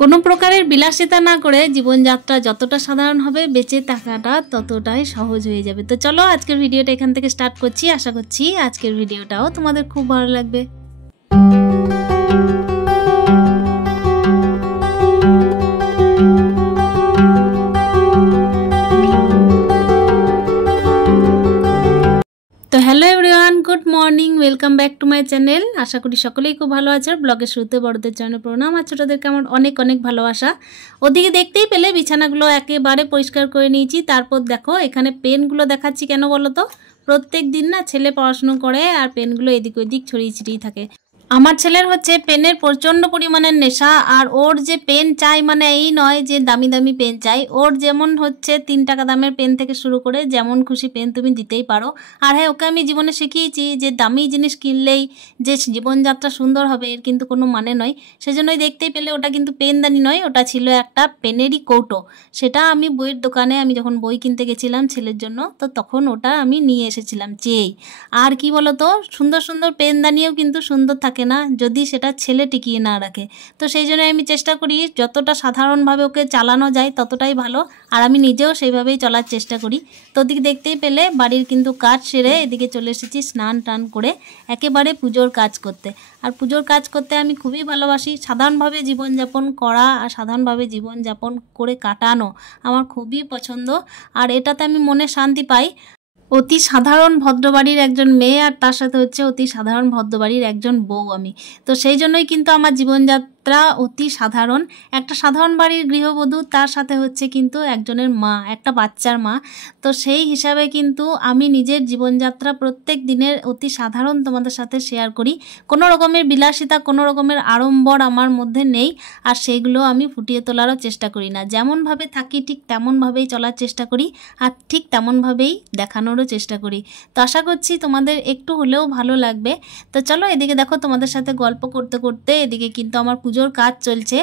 কোনো প্রকারের বিলাসিতা না করে জীবনযাত্রা যতটা সাধারণ হবে বেঁচে থাকাটা ততটাই সহজ হয়ে যাবে। তো চলো আজকের ভিডিওটা এখান থেকে স্টার্ট করছি। আশা করছি আজকের ভিডিওটাও তোমাদের খুব ভালো লাগবে। তো hello everyone, good morning, welcome back to my channel. আশা করি সকলেই খুব ভালো আছে। ব্লগের শুরুতে বড়দের জন্য প্রণাম আর ছোটোদেরকে আমার অনেক অনেক ভালোবাসা। ওদিকে দেখতেই পেলে বিছানাগুলো একেবারে পরিষ্কার করে নিয়েছি। তারপর দেখো এখানে পেনগুলো দেখাচ্ছি কেন বলো তো, প্রত্যেক দিন না ছেলে পড়াশুনো করে আর পেনগুলো এদিক ওদিক ছড়িয়ে ছিটিয়ে থাকে। আমার ছেলের হচ্ছে পেনের প্রচণ্ড পরিমাণের নেশা। আর ওর যে পেন চাই মানে এই নয় যে দামি দামি পেন চাই, ওর যেমন হচ্ছে 3 টাকা দামের পেন থেকে শুরু করে যেমন খুশি পেন তুমি দিতেই পারো। আর হ্যাঁ, ওকে আমি জীবনে শিখিয়েছি যে দামি জিনিস কিনলেই যে জীবনযাত্রা সুন্দর হবে এর কিন্তু কোনো মানে নয়। সেজন্যই দেখতেই পেলে ওটা কিন্তু পেনদানি নয়, ওটা ছিল একটা পেনেরই কৌটো। সেটা আমি বইয়ের দোকানে আমি যখন বই কিনতে গেছিলাম ছেলের জন্য, তো তখন ওটা আমি নিয়ে এসেছিলাম চেয়েই। আর কি বলতো, সুন্দর সুন্দর পেনদানিও কিন্তু সুন্দর থাকে না যদি সেটা ছেলে টিকিয়ে না রাখে। তো সেই জন্য আমি চেষ্টা করি যতটা সাধারণভাবে ওকে চালানো যায় ততটাই ভালো। আর আমি নিজেও সেইভাবেই চলার চেষ্টা করি। তো ওদিকে দেখতেই পেলে বাড়ির কিন্তু কাজ সেরে এদিকে চলে এসেছি স্নান টান করে একেবারে পুজোর কাজ করতে। আর পুজোর কাজ করতে আমি খুবই ভালোবাসি। সাধারণভাবে জীবনযাপন করা আর সাধারণভাবে জীবনযাপন করে কাটানো আমার খুবই পছন্দ। আর এটাতে আমি মনে শান্তি পাই। অতি সাধারণ ভদ্রবাড়ির একজন মেয়ে আর তার সাথে হচ্ছে অতি সাধারণ ভদ্রবাড়ির একজন বউ আমি। তো সেই জন্যই কিন্তু আমার জীবনযাত্রা অতি সাধারণ। একটা সাধারণ বাড়ির গৃহবধূ, তার সাথে হচ্ছে কিন্তু একজনের মা, একটা বাচ্চার মা। তো সেই হিসাবে কিন্তু আমি নিজের জীবনযাত্রা প্রত্যেক দিনের অতি সাধারণ তোমাদের সাথে শেয়ার করি। কোনো রকমের বিলাসিতা, কোনো রকমের আড়ম্বর আমার মধ্যে নেই। আর সেইগুলো আমি ফুটিয়ে তোলারও চেষ্টা করি না। যেমনভাবে থাকি ঠিক তেমনভাবেই চলার চেষ্টা করি আর ঠিক তেমনভাবেই দেখানোর চেষ্টা করি। তো আশা করছি তোমাদের একটু হলেও ভালো লাগবে। তো চলো এদিকে দেখো তোমাদের সাথে গল্প করতে করতে এদিকে কিন্তু আমার পুজোর কাজ চলছে।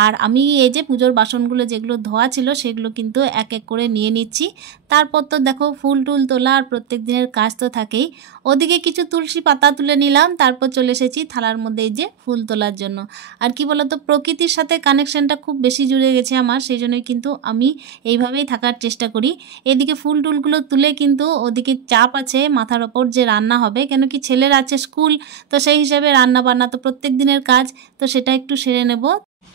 আর আমি এই যে পুজোর বাসনগুলো যেগুলো ধোয়া ছিল সেগুলো কিন্তু এক এক করে নিয়ে নিচ্ছি। তারপর তো দেখো ফুল টুল তোলা আর প্রত্যেক দিনের কাজ তো থাকেই। ওদিকে কিছু তুলসী পাতা তুলে নিলাম, তারপর চলে এসেছি থালার মধ্যে এই যে ফুল তোলার জন্য। আর কি বলতো, প্রকৃতির সাথে কানেকশনটা খুব বেশি জুড়ে গেছে আমার, সেই জন্যই কিন্তু আমি এইভাবেই থাকার চেষ্টা করি। এদিকে ফুল টুলগুলো তুলে কিন্তু ওদিকে চাপ আছে মাথার ওপর যে রান্না হবে, কেন কি ছেলের আছে স্কুল। তো সেই হিসাবে রান্না বান্না তো প্রত্যেক দিনের কাজ, তো সেটা একটু সেরে নেব।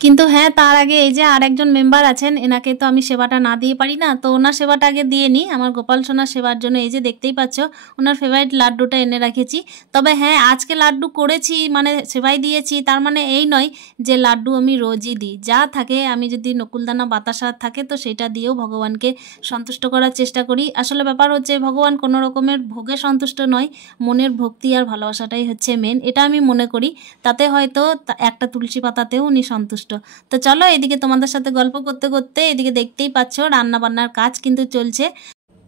কিন্তু হ্যাঁ, তার আগে এই যে আর একজন মেম্বার আছেন, এনাকে তো আমি সেবাটা না দিয়ে পারি না। তো ওনার সেবাটা আগে দিয়ে নিই। আমার গোপাল সোনার সেবার জন্য এই যে দেখতেই পাচ্ছ ওনার ফেভারিট লাড্ডুটা এনে রেখেছি। তবে হ্যাঁ, আজকে লাড্ডু করেছি মানে সেবাই দিয়েছি, তার মানে এই নয় যে লাড্ডু আমি রোজই দিই। যা থাকে আমি যদি নকুলদানা বাতাসা থাকে তো সেটা দিয়েও ভগবানকে সন্তুষ্ট করার চেষ্টা করি। আসলে ব্যাপার হচ্ছে ভগবান কোনো রকমের ভোগে সন্তুষ্ট নয়, মনের ভক্তি আর ভালোবাসাটাই হচ্ছে মেন, এটা আমি মনে করি। তাতে হয়তো একটা তুলসী পাতাতেও উনি সন্তুষ্ট। তো চলো এদিকে তোমাদের সাথে গল্প করতে করতে এদিকে দেখতেই পাচ্ছ রান্না বান্নার কাজ কিন্তু চলছে।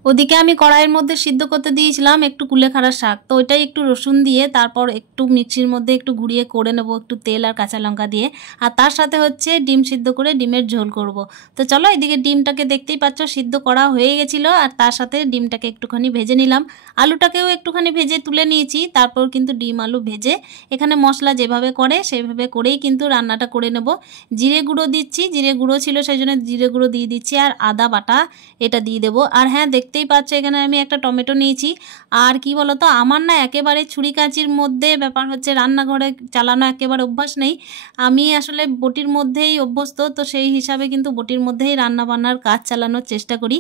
ওদিকে আমি কড়াইয়ের মধ্যে সিদ্ধ করতে দিয়েছিলাম একটু কুলেখাড়া শাক। তো ওইটাই একটু রসুন দিয়ে তারপর একটু মিক্সির মধ্যে একটু ঘুরিয়ে করে নেবো একটু তেল আর কাঁচা লঙ্কা দিয়ে। আর তার সাথে হচ্ছে ডিম সিদ্ধ করে ডিমের ঝোল করব। তো চলো এদিকে ডিমটাকে দেখতেই পাচ্ছ সিদ্ধ করা হয়ে গেছিলো আর তার সাথে ডিমটাকে একটুখানি ভেজে নিলাম। আলুটাকেও একটুখানি ভেজে তুলে নিয়েছি। তারপর কিন্তু ডিম আলু ভেজে এখানে মশলা যেভাবে করে সেইভাবে করেই কিন্তু রান্নাটা করে নেব। জিরে গুঁড়ো দিচ্ছি, জিরে গুঁড়ো ছিল সেই জন্য জিরে গুঁড়ো দিয়ে দিচ্ছি, আর আদা বাটা এটা দিয়ে দেবো। আর হ্যাঁ, দেখতেই পাচ্ছ এখানে আমি একটা টমেটো নিয়েছি। আর কি বলতো, আমার না একেবারে ছুরি কাঁচির মধ্যে ব্যাপার হচ্ছে রান্নাঘরে চালানো একেবারে অভ্যাস নেই। আমি আসলে বটির মধ্যেই অভ্যস্ত, তো সেই হিসাবে কিন্তু বটির মধ্যেই রান্না বান্নার কাজ চালানোর চেষ্টা করি।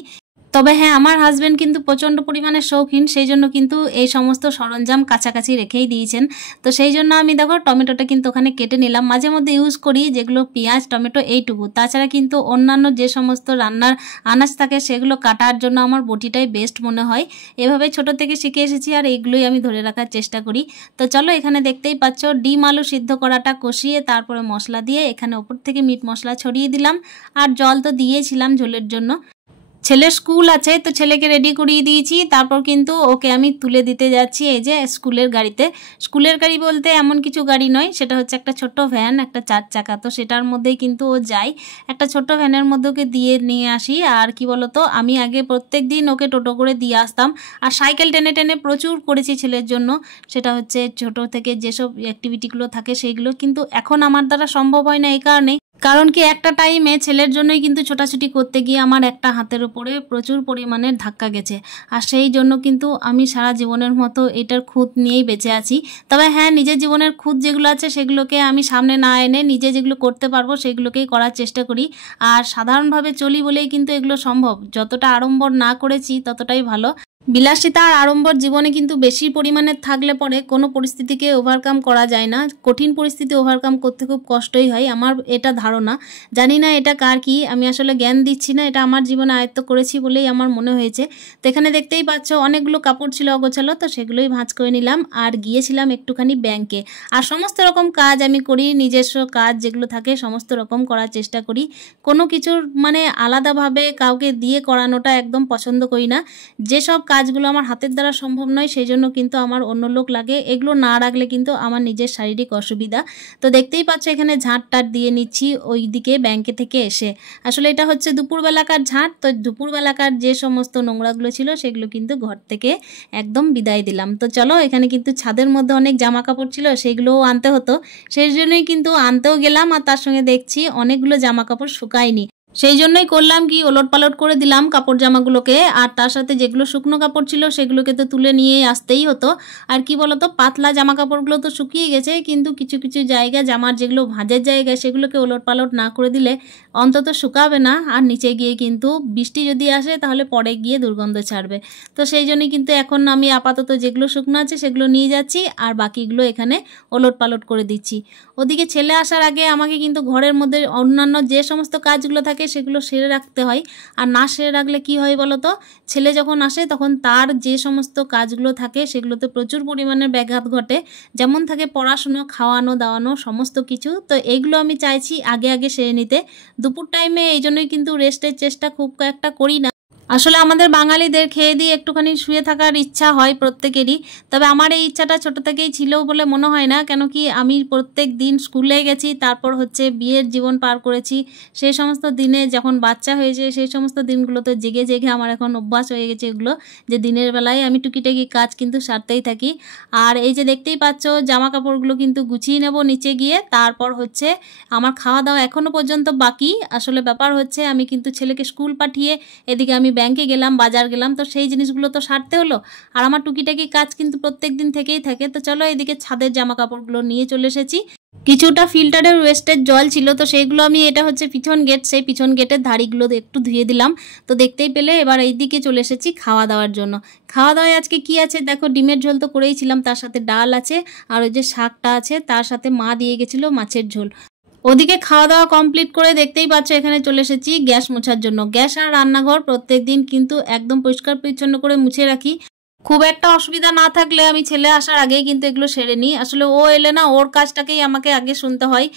তবে হ্যাঁ, আমার হাজব্যান্ড কিন্তু প্রচণ্ড পরিমাণে শৌখিন, সেই জন্য কিন্তু এই সমস্ত সরঞ্জাম কাছাকাছি রেখেই দিয়েছেন। তো সেই জন্য আমি দেখো টমেটোটা কিন্তু ওখানে কেটে নিলাম। মাঝে মধ্যে ইউজ করি যেগুলো পেঁয়াজ টমেটো এইটুকু, তাছাড়া কিন্তু অন্যান্য যে সমস্ত রান্নার আনাজ থাকে সেগুলো কাটার জন্য আমার বটিটাই বেস্ট মনে হয়। এভাবে ছোট থেকে শিখে এসেছি আর এইগুলোই আমি ধরে রাখার চেষ্টা করি। তো চলো এখানে দেখতেই পাচ্ছ ডিম আলু সিদ্ধ করাটা কষিয়ে তারপরে মশলা দিয়ে এখানে ওপর থেকে মিট মশলা ছড়িয়ে দিলাম। আর জল তো দিয়েছিলাম ঝোলের জন্য। ছেলের স্কুল আছে তো ছেলেকে রেডি করিয়ে দিয়েছি। তারপর কিন্তু ওকে আমি তুলে দিতে যাচ্ছি এই যে স্কুলের গাড়িতে। স্কুলের গাড়ি বলতে এমন কিছু গাড়ি নয়, সেটা হচ্ছে একটা ছোট্ট ভ্যান, একটা 4 চাকা। তো সেটার মধ্যেই কিন্তু ও যায়। একটা ছোট্ট ভ্যানের মধ্যে ওকে দিয়ে নিয়ে আসি। আর কি বলতো, আমি আগে প্রত্যেক দিন ওকে টোটো করে দিয়ে আসতাম আর সাইকেল টেনে টেনে প্রচুর করেছি ছেলের জন্য। সেটা হচ্ছে ছোট থেকে যেসব অ্যাক্টিভিটিগুলো থাকে সেইগুলো, কিন্তু এখন আমার দ্বারা সম্ভব হয় না এই কারণে কারণ কি একটা টাইমে ছেলের জন্যই কিন্তু ছোটাছুটি করতে গিয়ে আমার একটা হাতের উপরে প্রচুর পরিমাণে ধাক্কা গেছে, আর সেই জন্য কিন্তু আমি সারা জীবনের মতো এটার খুঁত নিয়েই বেঁচে আছি। তবে হ্যাঁ, নিজের জীবনের খুঁত যেগুলো আছে সেগুলোকে আমি সামনে না এনে নিজে যেগুলো করতে পারবো সেগুলোকেই করার চেষ্টা করি। আর সাধারণভাবে চলি বলেই কিন্তু এগুলো সম্ভব, যতটা আড়ম্বর না করেছি ততটাই ভালো। বিলাসিতা আর আড়ম্বর জীবনে কিন্তু বেশি পরিমাণে থাকলে পরে কোনো পরিস্থিতিকে ওভারকাম করা যায় না, কঠিন পরিস্থিতি ওভারকাম করতে খুব কষ্টই হয়, আমার এটা ধারণা। জানি না এটা কার কি, আমি আসলে জ্ঞান দিচ্ছি না, এটা আমার জীবনে আয়ত্ত করেছি বলেই আমার মনে হয়েছে। তো এখানে দেখতেই পাচ্ছ অনেকগুলো কাপড় ছিল অগোছালো, তো সেগুলোই ভাঁজ করে নিলাম আর গিয়েছিলাম একটুখানি ব্যাংকে। আর সমস্ত রকম কাজ আমি করি, নিজস্ব কাজ যেগুলো থাকে সমস্ত রকম করার চেষ্টা করি। কোনো কিছুর মানে আলাদাভাবে কাউকে দিয়ে করানোটা একদম পছন্দ করি না। যেসব কাজগুলো আমার হাতের দ্বারা সম্ভব নয় সেই জন্য কিন্তু আমার অন্য লোক লাগে, এগুলো না রাখলে কিন্তু আমার নিজের শারীরিক অসুবিধা। তো দেখতেই পাচ্ছ এখানে ঝাঁট টাট দিয়ে নিচ্ছি ওই দিকে ব্যাংকে থেকে এসে। আসলে এটা হচ্ছে দুপুরবেলাকার ঝাঁট, তো দুপুরবেলাকার যে সমস্ত নোংরাগুলো ছিল সেগুলো কিন্তু ঘর থেকে একদম বিদায় দিলাম। তো চলো, এখানে কিন্তু ছাদের মধ্যে অনেক জামা কাপড় ছিল, সেগুলোও আনতে হতো, সেই জন্যই কিন্তু আনতেও গেলাম। আর তার সঙ্গে দেখছি অনেকগুলো জামা কাপড় শুকায়নি, সেই জন্যই করলাম কি ওলট পালট করে দিলাম কাপড় জামাগুলোকে। আর তার সাথে যেগুলো শুকনো কাপড় ছিল সেগুলোকে তো তুলে নিয়ে আসতেই হতো। আর কি বলতো, পাতলা জামা কাপড়গুলো তো শুকিয়ে গেছে, কিন্তু কিছু কিছু জায়গা জামার যেগুলো ভাঁজের জায়গায় সেগুলোকে ওলট পালট না করে দিলে অন্তত শুকাবে না, আর নিচে গিয়ে কিন্তু বৃষ্টি যদি আসে তাহলে পরে গিয়ে দুর্গন্ধ ছাড়বে। তো সেই জন্যই কিন্তু এখন আমি আপাতত যেগুলো শুকনো আছে সেগুলো নিয়ে যাচ্ছি আর বাকিগুলো এখানে ওলট পালট করে দিচ্ছি। ওদিকে ছেলে আসার আগে আমাকে কিন্তু ঘরের মধ্যে অন্যান্য যে সমস্ত কাজগুলো থাকে সেগুলো সেরে রাখতে হয়। আর না সেরে রাখলে কি হয় বলো তো, ছেলে যখন আসে তখন তার যে সমস্ত কাজগুলো থাকে সেগুলোতে প্রচুর পরিমাণে ব্যাঘাত ঘটে, যেমন থাকে পড়াশুনো, খাওয়ানো দাওয়ানো সমস্ত কিছু। তো এইগুলো আমি চাইছি আগে আগে সেরে নিতে। দুপুর টাইমে এই জন্যই কিন্তু রেস্টের চেষ্টা খুব একটা করি না। আসলে আমাদের বাঙালিদের খেয়ে দিয়ে একটুখানি শুয়ে থাকার ইচ্ছা হয় প্রত্যেকেরই, তবে আমার এই ইচ্ছাটা ছোটো থেকেই ছিল বলে মনে হয় না। কেন কি আমি প্রত্যেক দিন স্কুলে গেছি, তারপর হচ্ছে বিয়ের জীবন পার করেছি, সেই সমস্ত দিনে যখন বাচ্চা হয়েছে সেই সমস্ত দিনগুলোতে জেগে জেগে আমার এখন অভ্যাস হয়ে গেছে এগুলো, যে দিনের বেলায় আমি টুকিটাকি কাজ কিন্তু সারতেই থাকি। আর এই যে দেখতেই পাচ্ছ জামা কাপড়গুলো কিন্তু গুছিয়ে নেব নিচে গিয়ে, তারপর হচ্ছে আমার খাওয়া দাওয়া এখনও পর্যন্ত বাকি। আসলে ব্যাপার হচ্ছে আমি কিন্তু ছেলেকে স্কুল পাঠিয়ে এদিকে আমি ব্যাংকে গেলাম, বাজার গেলাম, তো সেই জিনিসগুলো তো সারতে হলো। আর আমার টুকিটাকি কাজ কিন্তু প্রত্যেক দিন থেকেই থাকে। তো চলো, এদিকে ছাদের জামা কাপড়গুলো নিয়ে চলে এসেছি। কিছুটা ফিল্টারের ওয়েস্টের জল ছিল, তো সেইগুলো আমি, এটা হচ্ছে পিছন গেট, সেই পিছন গেটের ধাড়িগুলো একটু ধুয়ে দিলাম। তো দেখতেই পেলে এবার এইদিকে চলে এসেছি খাওয়া দাওয়ার জন্য। খাওয়া দাওয়ায় আজকে কি আছে দেখো, ডিমের ঝোল তো করেইছিলাম, তার সাথে ডাল আছে, আর ওই যে শাকটা আছে, তার সাথে মা দিয়ে গেছিলো মাছের ঝোল। ওদিকে খাওয়া দাওয়া কমপ্লিট করে দেখতেই পাচ্ছ এখানে চলে এসেছি গ্যাস মোছার জন্য। গ্যাস আর রান্নাঘর প্রত্যেক দিন কিন্তু একদম পরিষ্কার পরিচ্ছন্ন করে মুছে রাখি। খুব একটা অসুবিধা না থাকলে আমি ছেলে আসার আগেই কিন্তু এগুলো সেরে নিই। আসলে ও এলে না, ওর কাজটাকেই আমাকে আগে শুনতে হয়।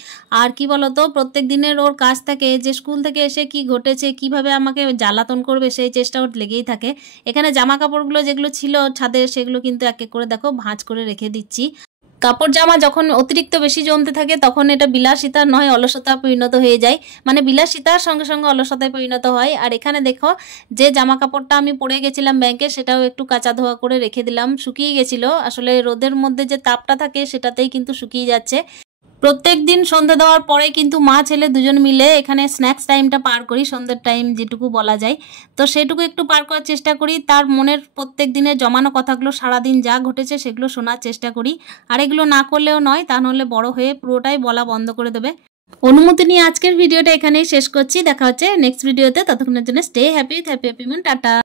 আর কি বলতো, প্রত্যেক দিনের ওর কাজ থাকে যে স্কুল থেকে এসে কি ঘটেছে, কিভাবে আমাকে জ্বালাতন করবে, সেই চেষ্টা ওর লেগেই থাকে। এখানে জামা কাপড়গুলো যেগুলো ছিল ছাদে সেগুলো কিন্তু এক এক করে দেখো ভাঁজ করে রেখে দিচ্ছি। কাপড় জামা যখন অতিরিক্ত বেশি জমতে থাকে তখন এটা বিলাসিতা নয় অলসতা পরিণত হয়ে যায়, মানে বিলাসিতার সঙ্গে সঙ্গে অলসতায় পরিণত হয়। আর এখানে দেখো যে জামা কাপড়টা আমি পরে গেছিলাম ব্যাংকে সেটাও একটু কাঁচা ধোয়া করে রেখে দিলাম, শুকিয়ে গেছিলো। আসলে রোদের মধ্যে যে তাপটা থাকে সেটাতেই কিন্তু শুকিয়ে যাচ্ছে। প্রত্যেক দিন সন্ধ্যা দেওয়ার পরে কিন্তু মা ছেলে দুজন মিলে এখানে স্ন্যাক্স টাইমটা পার করি, সন্ধ্যের টাইম যেটুকু বলা যায়, তো সেটুকু একটু পার করার চেষ্টা করি। তার মনের প্রত্যেক দিনের জমানো কথাগুলো, সারাদিন যা ঘটেছে সেগুলো শোনার চেষ্টা করি। আর এগুলো না করলেও নয়, তা নাহলে বড় হয়ে পুরোটাই বলা বন্ধ করে দেবে। অনুমতি নিয়ে আজকের ভিডিওটা এখানেই শেষ করছি, দেখা হচ্ছে নেক্সট ভিডিওতে। ততক্ষণের জন্য stay happy, happy happy tata.